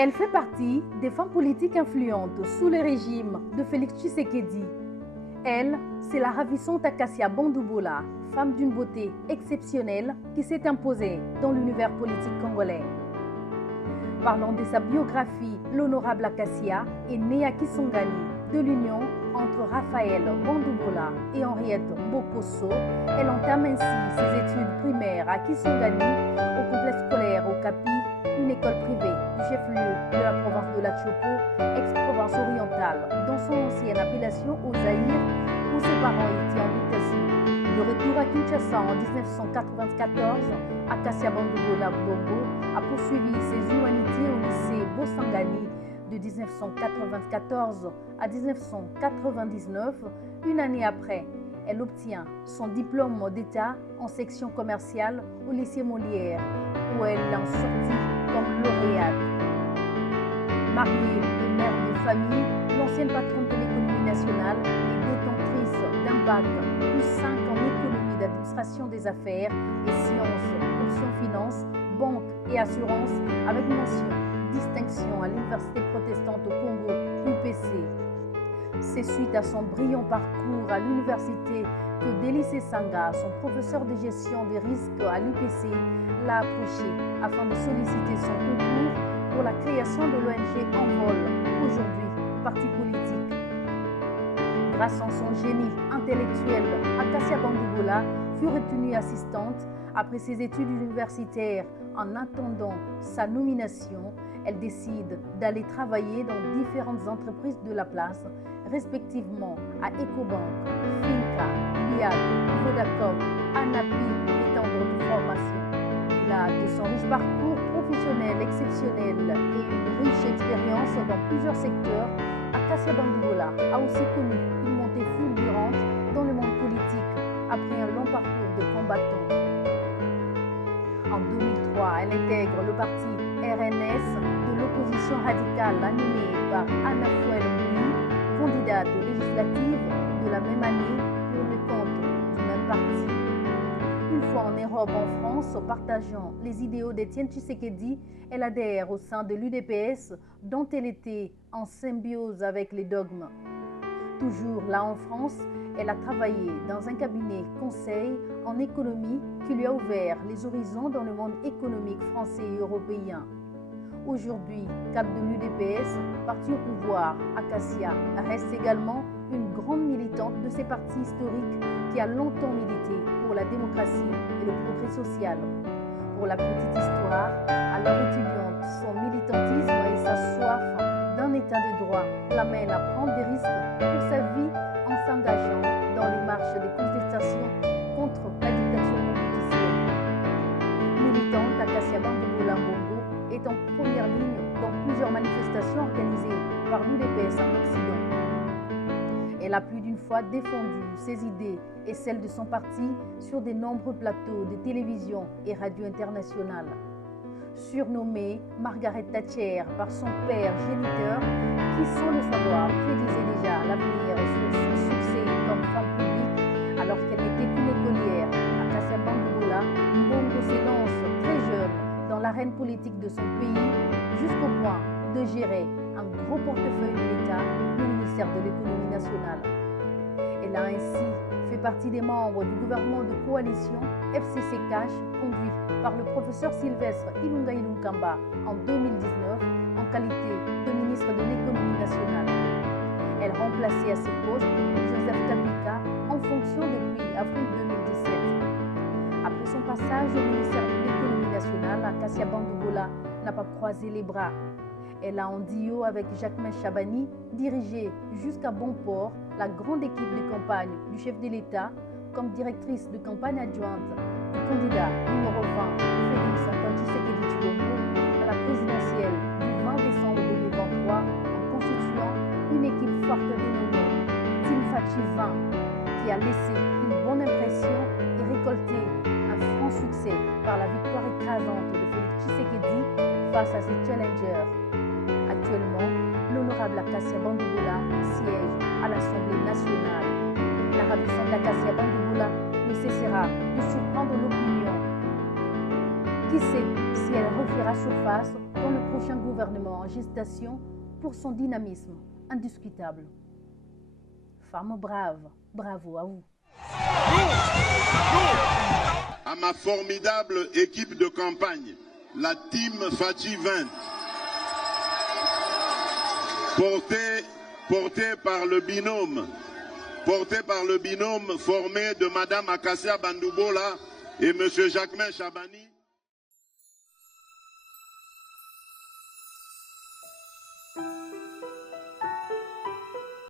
Elle fait partie des femmes politiques influentes sous le régime de Félix Tshisekedi. Elle, c'est la ravissante Acacia Bandoubola, femme d'une beauté exceptionnelle qui s'est imposée dans l'univers politique congolais. Parlant de sa biographie, l'honorable Acacia est née à Kisangani, de l'union entre Raphaël Bandoubola et Henriette Bokoso. Elle entame ainsi ses études primaires à Kisangani, au complexe scolaire au Capi, une école privée du chef-lieu de la province de la Chopo, ex-province orientale, dans son ancienne appellation au Zaïre, où ses parents étaient en mutation. De retour à Kinshasa en 1994, Acacia Bandoubola Bongo a poursuivi ses humanités au lycée Bosangani de 1994 à 1999. Une année après, elle obtient son diplôme d'État en section commerciale au lycée Molière, où elle en sortit comme lauréate. Mariée et mère de famille, l'ancienne patronne de l'économie nationale est détentrice d'un bac +5 en économie d'administration des affaires et sciences, option finance, banque et assurance, avec mention distinction à l'Université protestante au Congo, UPC. C'est suite à son brillant parcours à l'université que Délice Sanga, son professeur de gestion des risques à l'UPC, l'a approché afin de solliciter son concours pour la création de l'ONG Envol, aujourd'hui parti politique. Grâce à son génie intellectuel, Acacia Bandoubola fut retenue assistante après ses études universitaires. En attendant sa nomination, elle décide d'aller travailler dans différentes entreprises de la place, respectivement à Ecobank, Finca, Biag, Vodacom, Anapi et tant d'autres formations. Au-delà de son riche parcours professionnel exceptionnel et une riche expérience dans plusieurs secteurs, Acacia Bandoubola a aussi connu une montée fulgurante dans le monde politique après un long parcours de combattant. En 2003, elle intègre le parti RNS de l'opposition radicale animée par Anna Fouel-Moui, candidate aux législatives de la même année pour le compte du même parti. Une fois en Europe, en France, partageant les idéaux d'Étienne Tshisekedi, elle adhère au sein de l'UDPS dont elle était en symbiose avec les dogmes. Toujours là en France, elle a travaillé dans un cabinet conseil en économie qui lui a ouvert les horizons dans le monde économique français et européen. Aujourd'hui, cadre de l'UDPS, parti au pouvoir, Acacia reste également une grande militante de ces partis historiques qui a longtemps milité pour la démocratie et le progrès social. Pour la petite histoire, alors étudiante, son militantisme et sa soif d'un état de droit l'amènent à prendre des risques pour sa vie en s'engageant dans les marches de contestation contre la dictature politicienne. Militante, Acacia Bandoubola Bongo est en première ligne dans plusieurs manifestations organisées par l'UDPS en Occident. Elle a plus d'une fois défendu ses idées et celles de son parti sur de nombreux plateaux de télévision et radio internationales. Surnommée Margaret Thatcher par son père géniteur, qui sans le savoir prédisait déjà l'avenir sur son succès comme femme publique alors qu'elle n'était qu'une écolière. Acacia Bandoubola Bongo s'élance très jeune dans l'arène politique de son pays jusqu'au point de gérer un gros portefeuille de l'État, le ministère de l'économie nationale. Elle a ainsi fait partie des membres du gouvernement de coalition FCC Cash conduit par le professeur Sylvestre Ilunga Ilunkamba en 2019 en qualité de ministre de l'économie nationale. Elle remplaçait à ce poste Joseph Kabila en fonction depuis avril 2017. Après son passage au ministère de l'économie nationale, Acacia Bandoubola n'a pas croisé les bras. Elle a en duo avec Jacquemain Chabani dirigé jusqu'à Bonport la grande équipe de campagne du chef de l'État comme directrice de campagne adjointe du candidat numéro 20 Félix Antoine Tshisekedi Tshilombo à la présidentielle du 20 décembre 2023 en constituant une équipe forte dénommée Team Fachi 20 qui a laissé une bonne impression et récolté un franc succès par la victoire écrasante de Félix Tshisekedi face à ses challengers. Actuellement, l'honorable Acacia Bandoubola siège à l'Assemblée nationale. La ravissante Acacia Bandoubola ne cessera de surprendre l'opinion. Qui sait si elle refera surface dans le prochain gouvernement en gestation pour son dynamisme indiscutable. Femme brave, bravo à vous. À ma formidable équipe de campagne, la Team Fatih 20, portée par le binôme formé de Madame Akassia Bandoubola et Monsieur Jacquemin Chabani.